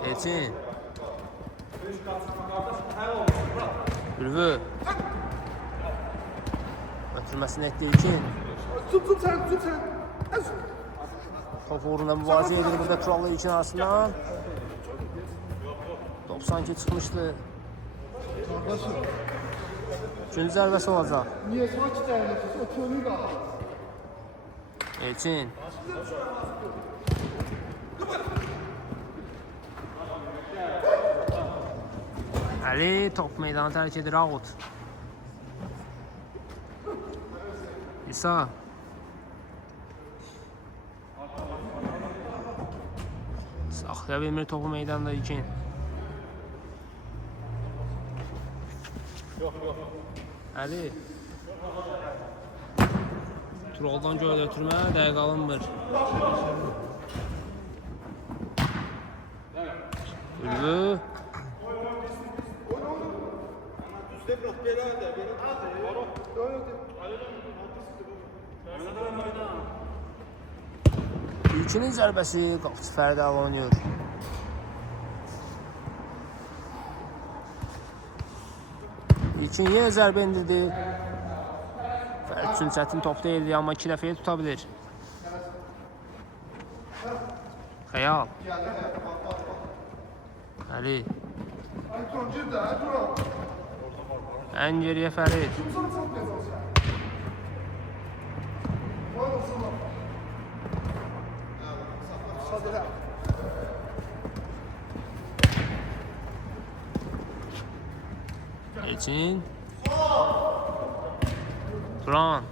Elçin. Ülvü. Ötürməsini etdi İlkin. Top uğruna mübarizə edir burada Tural'la İlkin arasından. Top sanki çıxmışdı. Üçüncü zərbəsi olacaq. Niye saç dəyməsiz? O könül qalır. Elçin. Əli top meydanı tərk edir, out. İsa. Saxlaya bilmir topu meydanda İlkin. Əli. Tural'dan göl ötürmə, dəqiq alınmır. Ülvü. İlkinin zərbəsi qapıcı Fərid Əli oynuyor. İlkin yenə zərbə indirdi. Fərid üçün çətin top deyildi, amma 2 dəfəyə tuta bilir. Xəyal. Əli. Ən geriyə Fərid. Elçin. Turan.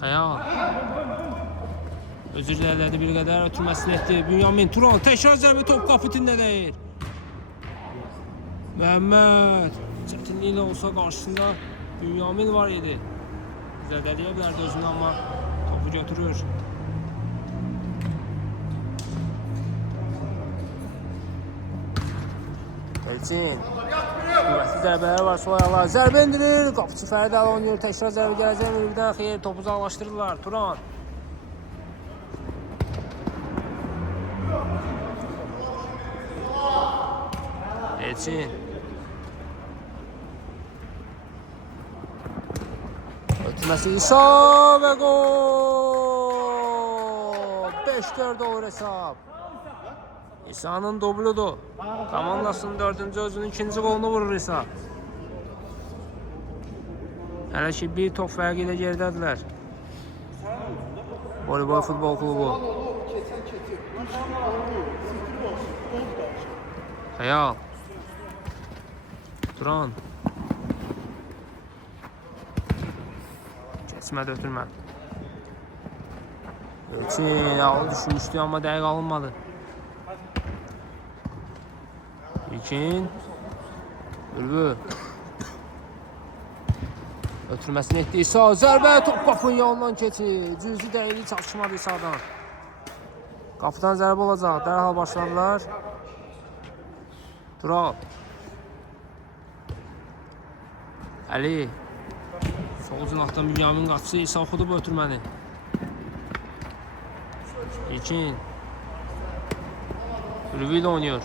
Xəyal. Özür dilədi bir qədər ötürməsini etdi. Bünyamin Turan təkrar zərbə top qapı tində deyir. Məhəmməd. Çətinliklə olsa qarşısında Bünyamin var idi. Zədəliyə bilərdi özünü amma topu götürür. Elçin. Qüvvətli zərbələri var sol ayaqlar. Zərbə indirir. Qapıçı Fərid Əli oynayır. Təkrar zərbə gələcək mi? Birdən xeyir. Topu uzaqlaşdırırlar. Turan. Elçin. Ötürməsi İsa və gol! 5-4 olur hesab. İsa'nın dobludur. Komandasının 4-cü özünün 2-ci qolunu vurur İsa. Hələ ki bir top fərqi ilə geridədirlər. Voleybol futbol klubu. Xəyal. Turan. Keçmədi ötürmə. Elçin ağlı düşmüşdü amma dəqiq alınmadı. İlkin. Ülvü. Ötürməsini etdi İsa. Zərbə top qapının yanından keçir. Cüzi dəyili çatışmadı İsa'dan. Qapıdan zərbə olacaq. Dərhal başladılar. Tural. Əli. Sol cinahdan Bünyamin qaçısı. İsa oxudu bu ötürməni. İlkin. Ülvü ilə oynayır.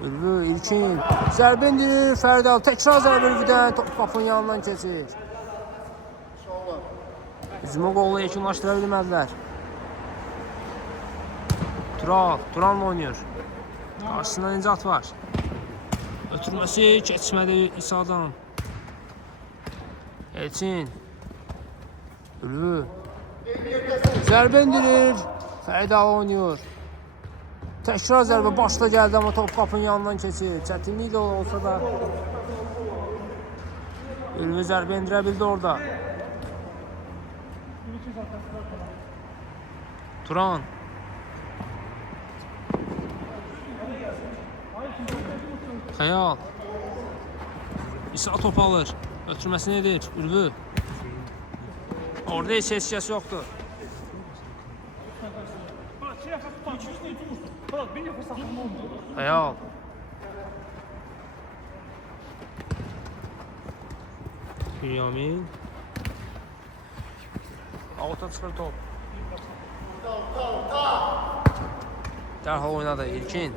Ülvü, İlkin. Zərbə indirir. Fərid Əli. Təkrar zərbə Ülvüdən. Top qapının yanından keçir. Hücumu qolunu yekunlaşdıra bilmədilər. Tural. Turanla oynayır. Qarşısında Nicat var. Ötürməsi keçmədi İsa'dan. Elçin. Ülvü. Zərbə indirir. Fərid Əli oynayır. Təkrar zərbə başda gəldi amma top qapının yanından keçir. Çətinliklə olsa da Ülvü zərbə indirə bildi orada. Turan. Xəyal. İsa top alır. Ötürməsini edir. Ülvü. Orada heç hissiyası yoxdur. Xəyal. Bünyamin. Avta çıxır top. Dərhal oynadı İlkin.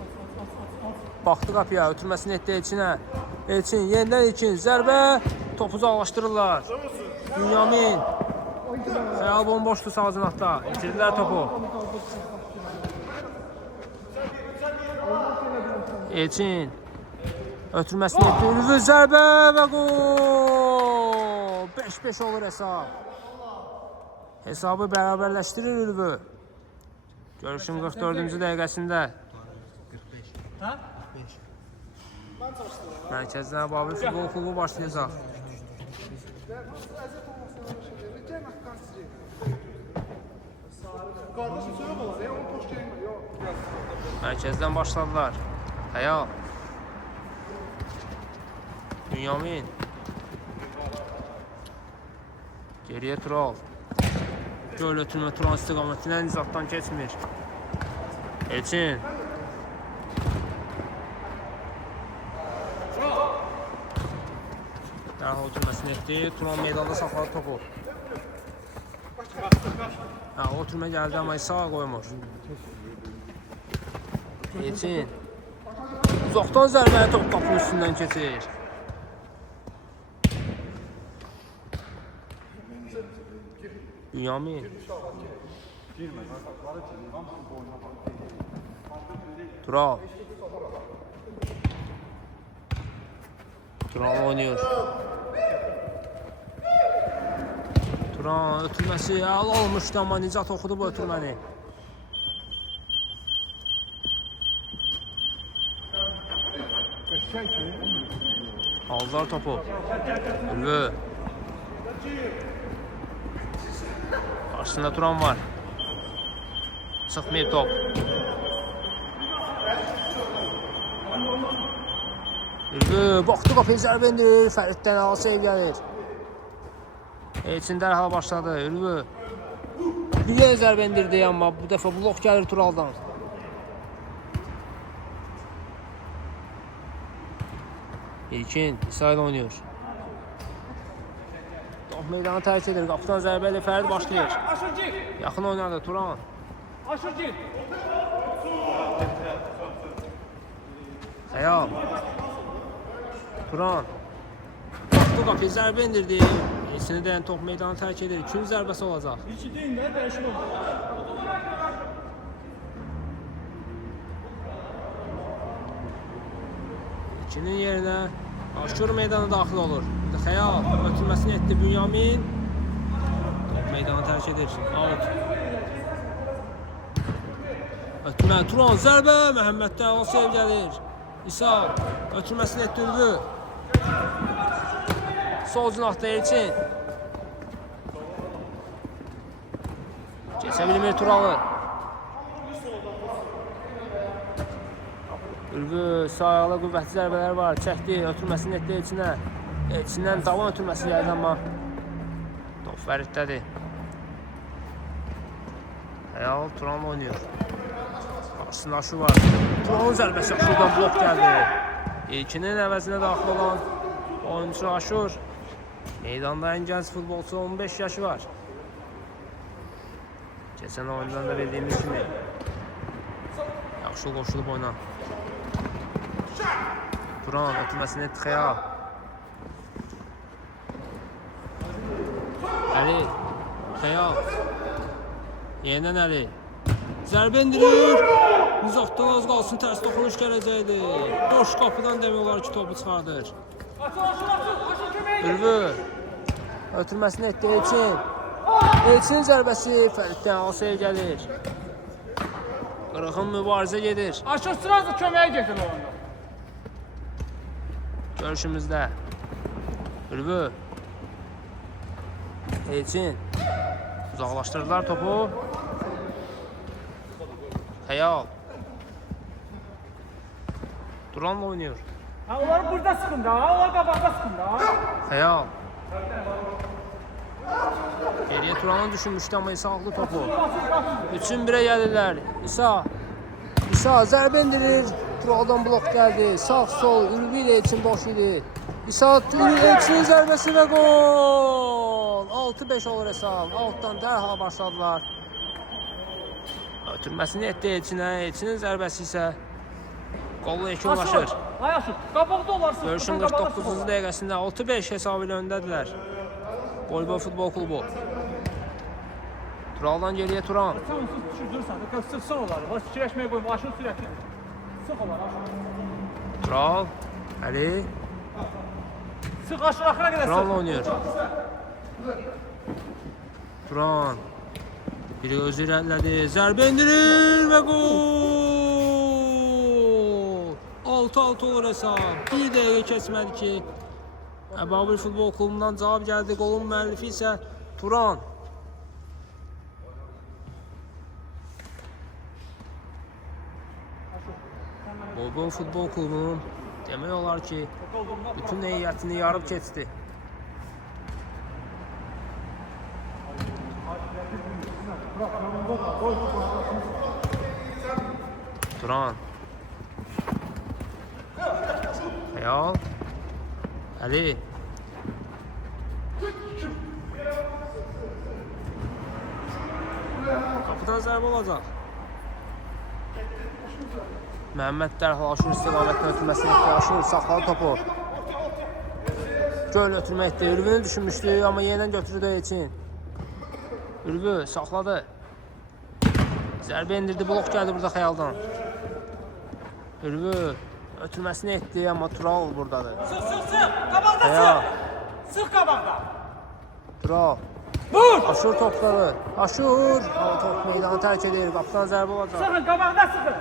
Baxdı qapıya, ötürməsini etdi Elçinə. Elçin, yenidən İlkin. Zərbə. Topu uzaqlaşdırırlar. Bünyamin. Xəyal bomboşdur sağ cinahda. İtirdilər topu. Elçin. Ötürməsini etdi. Ülvü zərbə və gol. 5-5 olur hesab. Hesabı bərabərləşdirir Ülvü. Görüşün 44-cü dəqiqəsində. 45. Mərkəzdən Babil futbol klubu başlayacaq. Mərkəzdən başladılar. Xəyal. Bünyamin. Geriyə Tural. Göl ötürmə Turan istiqamətindən Nizatdan keçmir. Elçin. Dərhal ötürməsini etdi. Turan meydanda saxladı topu. Ötürmə gəldi amma İsa qoymur. Elçin. Uzaqdan zərbəli top qapının üstündən keçir. Bünyamin. Tural. Tural oynayır. Turan ötürməsi əla olmuşdu amma Nicat oxudu bu ötürməni. Aldılar topu. Ülvü. Karşısında Turan var. Sıkmayıp top. Ülvü baktı kapıyı zərbə indirir. Fəriddən al seyv gəlir. Elçin dərhal başladı. Ülvü. Bir də zərbə indirdi amma bu dəfə blok gəlir Turaldan. İlkin İsrail oynuyor. Top meydanı tərk edir. Qapıdan zərbə ilə Fərid başlayır. Yaxın oynadı Turan. Xəyal. Turan. Baktı kapıyı zərbə indirdi. İkisini də top meydanı tərk edir. İkinci zərbəsi olacaq. İkinin yerinə Aşur meydana daxil olur. Xəyal ötürməsini etdi Bünyamin. Top meydanı tərk edir. Out. Ötürmə Turan zərbə Məhəmməddən o sev gəlir. İsa ötürməsini etdi Ülvü. Sol cinahda Elçin. Keçə bilmir Turalı. Ülvü sağ ayaqla qüvvətli zərbələr var. Çəkdi, ötürməsini etdi Elçinə. Elçindən davam ötürməsi gəldi amma top Fəriddədir. Xəyal Turan oynayır. Qarşısında Aşur var. Turanın zərbəsi Aşurdan blok gəldi. İlkinin əvəzinə daxil olan oyuncu Aşur. Meydanda en gənc futbolçu 15 yaşı var. Keçən oyundan da verdiyimiz kimi yaxşı qoşulub oynan. Turan ötürməsini etdi Xəyal. Əli. Xəyal. Yenidən Əli. Zərbə indirir. Uzaqdan az qalsın tərs toxunuş gələcəkdi. Boş qapıdan demək olar ki topu çıxardır. Ülvü. Ötürməsini etdi Elçin. Elçinin zərbəsi Fəriddən alsaya gəlir. Qırıqın mübarizə gedir. Aşır sırası köməyə getir o anda. Görüşümüzdə. Ülvü. Elçin. Uzaqlaşdırdılar topu. Xəyal. Turanla oynuyor. Onlar burada sıkın da, onlar qabaqda sıkın da. Xəyal. Geriye Turan'ı düşünmüştü ama İsa aldı topu. 3-1'e geldiler. İsa. İsa zərbə indirir. Turaldan blok geldi. Sağ sol Ülvü ile için boş idi. İsa Elçinin zərbəsi ve gol. 6-5 olur hesab. Alttan dərhal başladılar. Ötürməsini etdi Elçinə. Elçinin zərbəsi isə qolla 2 ulaşır. Ayaşır, qabaqda olarsın. Görüşün 49-cu dəqiqəsində 6-5 hesabı ilə öndədirlər. Voleybol futbol klubu. Turaldan geriye Turan. Sen onsuz düşürdürürsən, sıksın onları. Baş fikirləşməyə qoyma, aşır sürətlidir. Sıx onlar, aşır. Tural. Əli. Sıx aşır, axıra qədər sıx. Turanla oynuyor. Turan. Biri özü irəlilədi. Zərbə indirir və gol. 6-6 olur hesab. 1 dəqiqə keçmədi ki Əbabil futbol klubundan cavab gəldi. Qolun müəllifi isə Turan. Voleybol futbol klubunun demək olar ki bütün heyətini yarıb keçdi. Turan. Xəyal. Əli. Qapıdan zərbə olacaq. Məhəmməd dərhal Aşur istiqamətdən ötürməsini etdi. Aşur saxladı topu. Göl ötürmə etdi. Ülvünü düşünmüşdü amma yenidən götürdü Elçin. Ülvü saxladı. Zərbə indirdi. Blok gəldi burada Xəyaldan. Ülvü ötürməsini etdi amma Tural buradadır. Sıx, qabaqda Xəyal. Sıx qabaqda. Tural. Vur! Aşur topladı. Aşur. Ama top meydanı tərk edir. Qapıdan zərbə olacaq. Sıxın, qabaqda sıxın.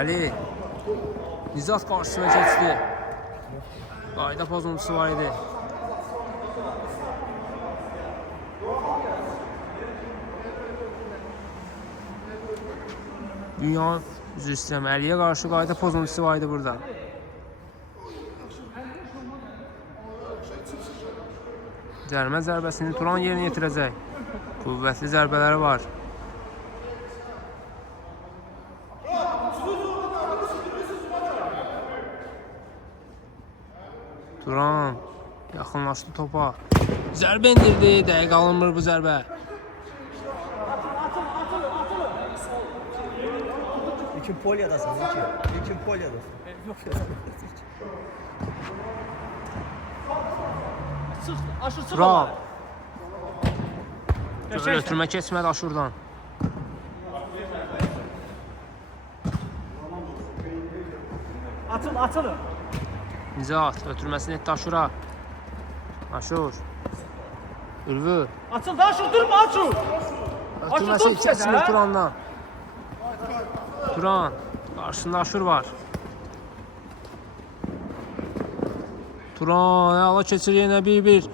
Əli. Nizat qarşısına keçdi. Qayda pozuntusu var idi. Dünya üzr istəyirəm. Əliyə qarşı qayda pozuntusu var idi burada. Cərimə zərbəsini Turan yerinə yetirəcək. Qüvvətli zərbələri var. Turan yaxınlaşdı topa. Zərbə indirdi. Dəqiq alınmır bu zərbə. İlkin polyadasın, İlkin polyadasın. Aşı çıx. Turan. Ötürmə keçmədi Aşurdan. Açıl. Nizat ötürməsini etdi Aşura. Aşur. Ülvü. Açıl da Aşır, durma Aşır. Ötürməsi keçmir Turandan. Turan. Qarşısında Aşur var. Turan hala keçir yenə 1-1.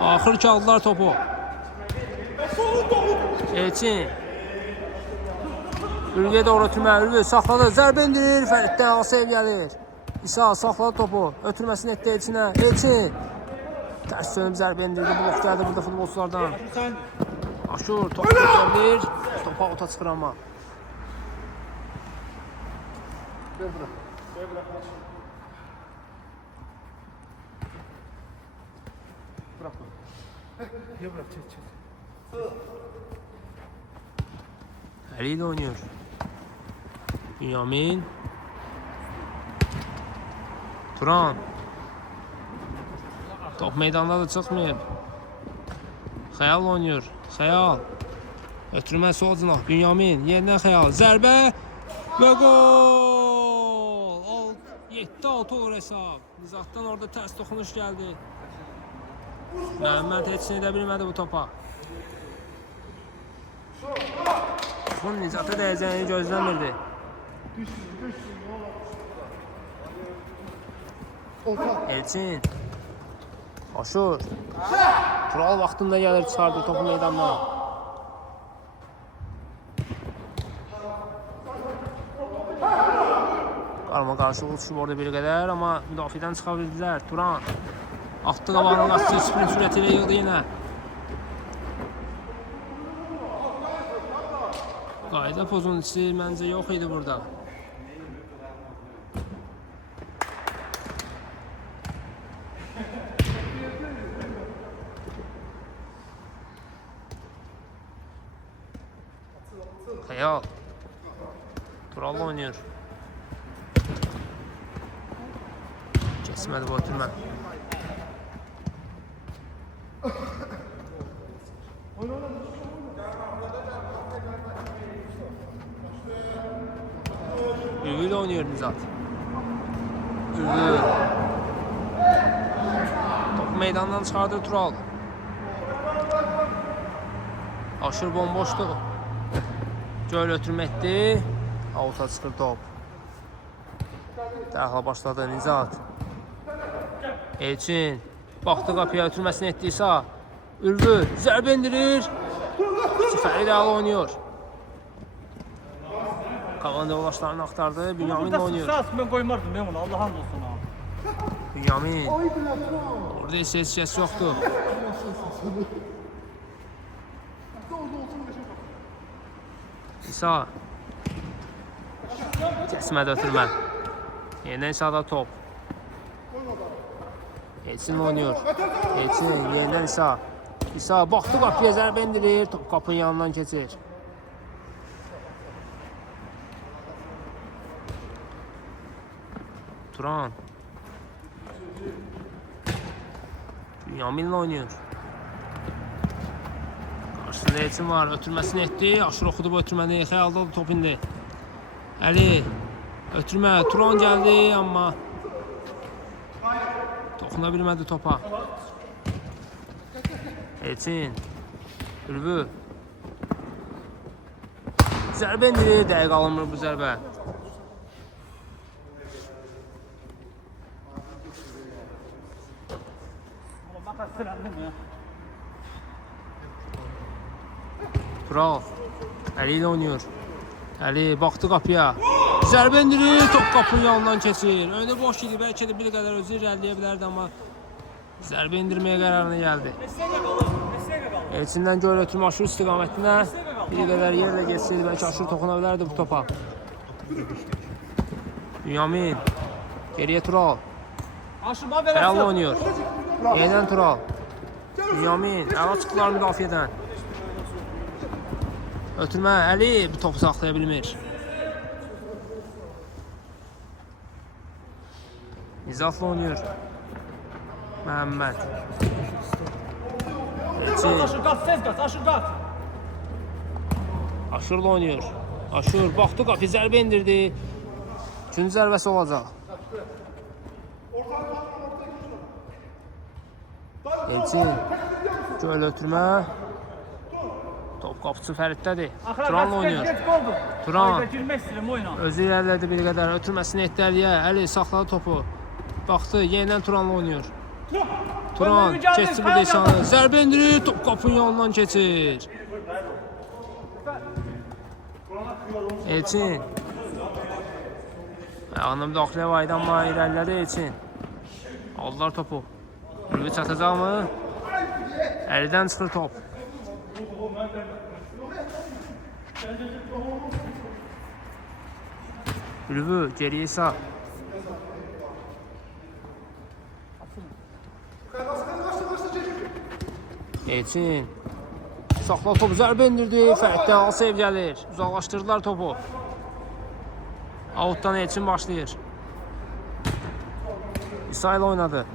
Axır ki aldılar topu. Elçin. Ülviyə doğru ötürmə. Ülvi saxladı. Zərbə indirir. Fəriddən Asev gəlir. İsa saxladı topu. Ötürməsini etdi Elçinə. Elçin. Tərs dönüb zərbə indirdi. Blok gəldi burada futbolçulardan. Aşur topu götürür. Topa ota çıxır amma. Əli ilə oynuyor. Bünyamin. Turan. Top meydanda da çıxmayıb. Xəyal oynuyor. Xəyal. Ötürmə sol cinah. Bünyamin. Yenidən Xəyal. Zərbə. Və gol. 7-6 olur hesab. Nizatdan orada tərs toxunuş gəldi. Məhəmməd heç nə edə bilmədi bu topa. Bunun Nizata dəyəcəyini gözləmirdi. Elçin. Aşur. Tural vaxtında gəlir çıxardı topu meydandan. Qarma qarşılıq çıxıb orada bir qədər, amma müdafiədən çıxa bildilər. Turan. Atdı qabağının qaçıcı sprint sürəti ilə yığdı yenə. Qayda pozuntusu məncə yox idi burada. Xəyal. Tural oynuyor. Kesmədi bu ötürmə. Ülvü ile oynuyor Nizat. Ülvü. Topu meydandan çıxardı Tural. Aşır bomboşdu. Göl ötürmə etdi. Avuta çıxır top. Dərhal başladı Nizat. Elçin. Baxdı qapıya ötürməsini etdi İsa. Ülvü zərbə indirir. Fərid Əli oynuyor. Komanda ulaşlarını aktardı. Bünyamin oynuyor. Ben koymardım ben onu. Allah'ın olsun ha. Bünyamin. Orada ses yoktu. İsa. Kesmədi ötürmə. Yeniden İsa'da top. Elçin oynuyor. Elçin yeniden İsa. İsa baxdı qapıya zərbə indirir. Top qapının yanından keçir. Turan. Bünyamin'le oynuyor. Karşısında Elçin var. Ötürməsini etdi. Aşır oxudu bu ötürməni. Xəyalda da top indi. Əli. Ötürmə. Turan gəldi amma toxuna bilmədi topa. Elçin. Ülvü. Zərbə indirir. Dəqiq alınmır bu zərbə. Sıçrandın mı? Tural. Əli ilə oynayır. Əli baxdı qapıya. Zərbə endirir, top qapının yanından keçir. Önü boş idi, bəlkə də bir qədər özü irəliləyə bilərdi, amma zərbə endirməyə qərarına gəldi. Elçindən gol ötürmə Aşur istiqamətinə. Bir qədər yerlə geçsəydi, bəlkə Aşur toxuna bilərdi bu topa. Bünyamin. Geriyə Tural. Aşırma verəsin. Xəyalla oynayır. Yeniden Tural. Bünyamin. Əla çıxdılar müdafiədən. Ötürmə Əli bu topu saxlaya bilmir. Nizatla oynayır. Məhəmməd. Aşır qat, tez qat, aşır qat. Aşurla oynayır. Aşur baxdı qapı zərbə indirdi. Üçüncü zərbəsi olacaq. Elçin. Göl ötürmə. Top qapısı Fəriddədir. Turanla oynayır. Turan. Girmək istəyirəm oyuna. Özü irəlilədi bir qədər. Ötürməsini etdi Əliyə. Əli saxladı topu. Baxdı, yenidən Turanla oynayır. Turan keçdi burada İsanı. Zərbə indirir, top qapının yanından keçir. Elçin. Ayağına müdaxilə var idi, amma irəlilədi Elçin. Aldılar topu. Ülvi çatacaq mı? Əlidən çıxır top. Ülvi geriyə İsa. Elçin. Saxla topu zərbə indirdi. Fəriddən al sev gəlir. Uzaqlaşdırdılar topu. Outdan Elçin başlayır. İsa ilə oynadı.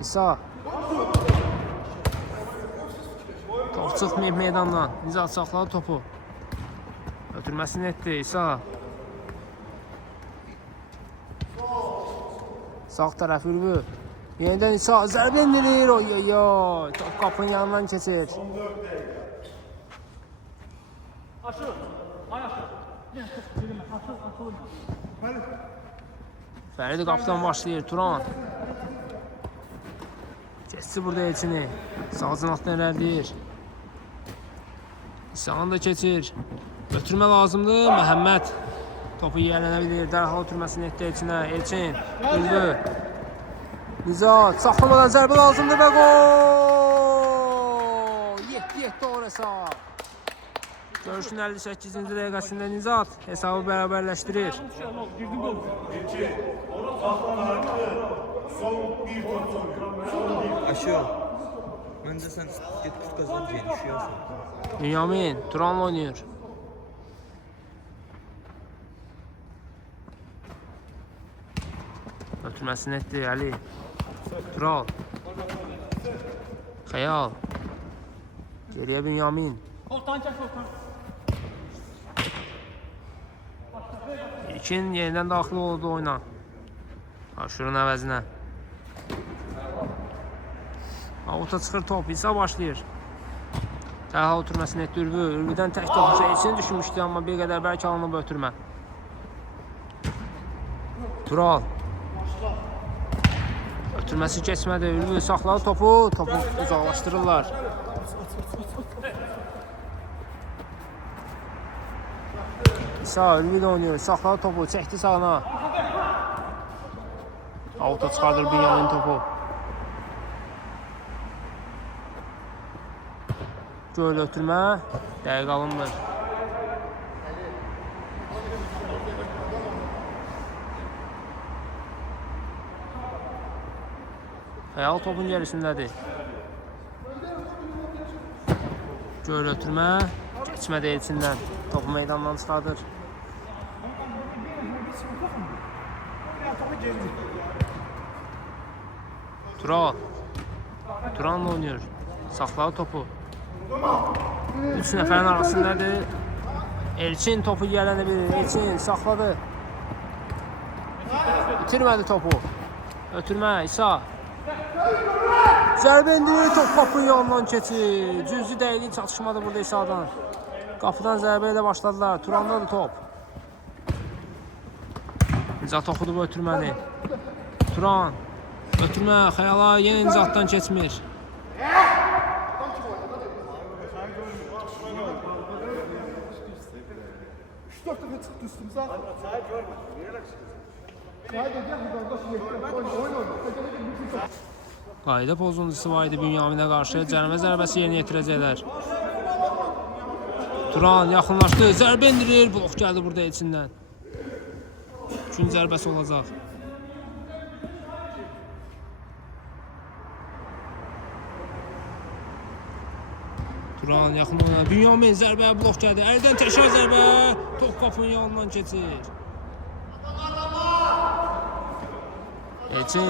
İsa. Top çıxmayıb meydandan. Nizat saxladı topu. Ötürməsini etdi İsa. Sağ tərəf Ülvi. Yenidən İsa zərbə indirir. Oy oy oy. Top qapının yanından keçir. Aşır. Ay aşır. Fərid qapıdan başlayır. Turan. Keçdi burada Elçini. Sağ cinatdan irəliləyir. İsa'nı da keçir. Ötürmə lazımdır. Məhəmməd. Topu yiyələnə bilir. Dərhal ötürməsini etdi Elçinə. Elçin. Ülvi. Nizat. Saxlamadan zərbə lazımdır və gol! 7-7 doğru hesab. Görüşün 58-ci dəqiqəsində Nizat hesabı bərabərləşdirir. Aşıyor. Bence sen git kut kazan diye düşüyorsun. Bünyamin Turan'la oynuyor. Ötürməsini etdi Əli. Tural. Xəyal. Geriyə Bünyamin. Koltan çək, koltan. İlkin yenidən daxil oldu oyuna. Aşurun əvəzinə. Avuta çıxır top. İsa başlayır. Dərhal ötürməsini etdi Ülvi. Ülvidən tək topu Elçin düşmüşdü, amma bir qədər bəlkə alınıb ötürmə. Tural. Ötürməsi keçmədi. Ülvi saxladı topu. Topu uzaqlaşdırırlar. İsa Ülvi də oynayır. Saxladı topu. Çəkdi sağına. Avuta çıxardır Bünyamin topu. Göl ötürmə. Dəqiq alınmır. Xəyal topun gerisindədir. Göl ötürmə. Keçmədi Elçindən. Topu meydandan çıxardır. Tural. Turan'la oynuyor. Saxladı topu. 3 nəfərin arasındadır. Elçin topu yiyələnə bilir. Elçin saxladı. Bitirmədi topu. Ötürmə İsa. Zərbə indirir, top qapının yanından keçir. Cüzi dəqiqlik çatışmadı burada İsa'dan. Qapıdan zərbə ilə başladılar. Turan'dadır top. Nizat oxudu bu ötürməni. Turan. Ötürmə, Xəyala yenə Nizatdan keçmir. Qayda pozuntusu var idi Bünyaminə qarşı. Cərimə zərbəsi yerinə yetirəcəklər. Turan yaxınlaşdı. Zərbə endirir. Blok gəldi burada içindən. Üçüncü zərbəsi olacaq. Turan yaxın oynadı. Bünyamin zərbə blok gəldi. Əldən təkrar zərbə. Top qapının yanından keçir. Elçin.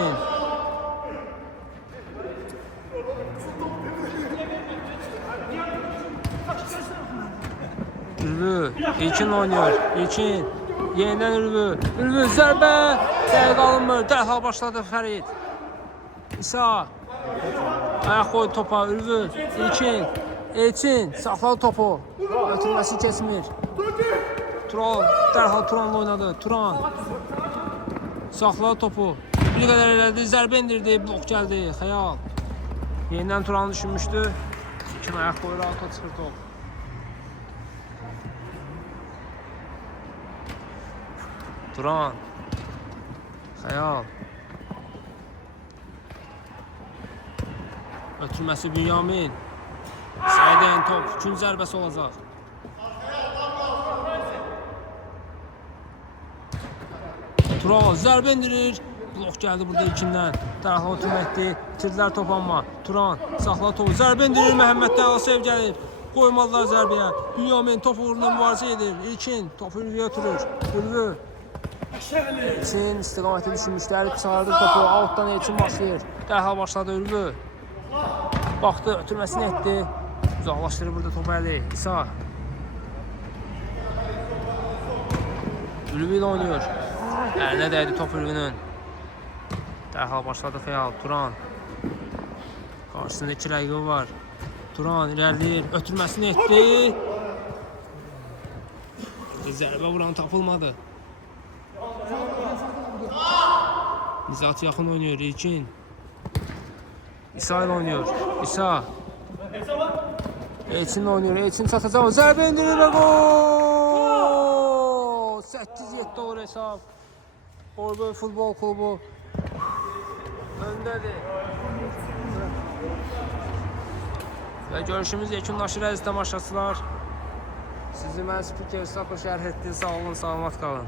Ülvü. İlkin oynuyor. İlkin. Yenidən Ülvü. Ülvü zərbə. Dəqiq alınmır. Dərhal başladı Fərid. İsa. Ayaq qoydu topa. Ülvü. İlkin. Elçin. Saxladı topu. Ötürməsi kesmir. Turan. Dərhal Turanla oynadı. Turan. Saxladı topu. Bir qədər elədi. Zərbə indirdi. Blok gəldi. Xəyal. Yenidən Turanı düşünmüşdü. İlkin ayaq qoyur. Alta çıxır top. Turan. Xəyal. Ötürməsi Bünyamin. Səydən top. İkinci zərbəsi olacaq. Turan zərbə indirir. Blok gəldi burada ilkindən. Dərhal ötürməkdi. Bitirdilər top amma. Turan saxladı topu. Zərbə indirir. Məhəmməddən Ağasev gəlib. Qoymadılar zərbəyə. Bünyamin top uğruna mübarizə edir. İlkin topu Ülvüyə ötürür. Ülvü. Elçin istiqaməti düşünmüşlər. Çağırdı topu. Altdan Elçin başlayır. Dərhal başladı Ülvü. Baxdı, ötürməsini etdi. Uzaqlaşdırır burada topu əli. İsa. Ülvü ilə oynayır. Əlinə dəydi top Ülvünün. Dərhal başladı Xəyal. Turan. Qarşısında 2 rəqibi var. Turan irəliləyir. Ötürməsini etdi. Zərbə vuran tapılmadı. Nizat yaxın oynuyor. İlkin. İsa ile oynuyor. İsa. Elçin oynuyor. Elçin satacaq. Zərbə indirir və gol! 8-7 olur hesab. Ordu futbol klubu öndədir. Və görüşümüz yekunlaşır əziz tamaşaçılar. Sizi mən spiker Sako şərh etdi. Sağ olun, salamat qalın.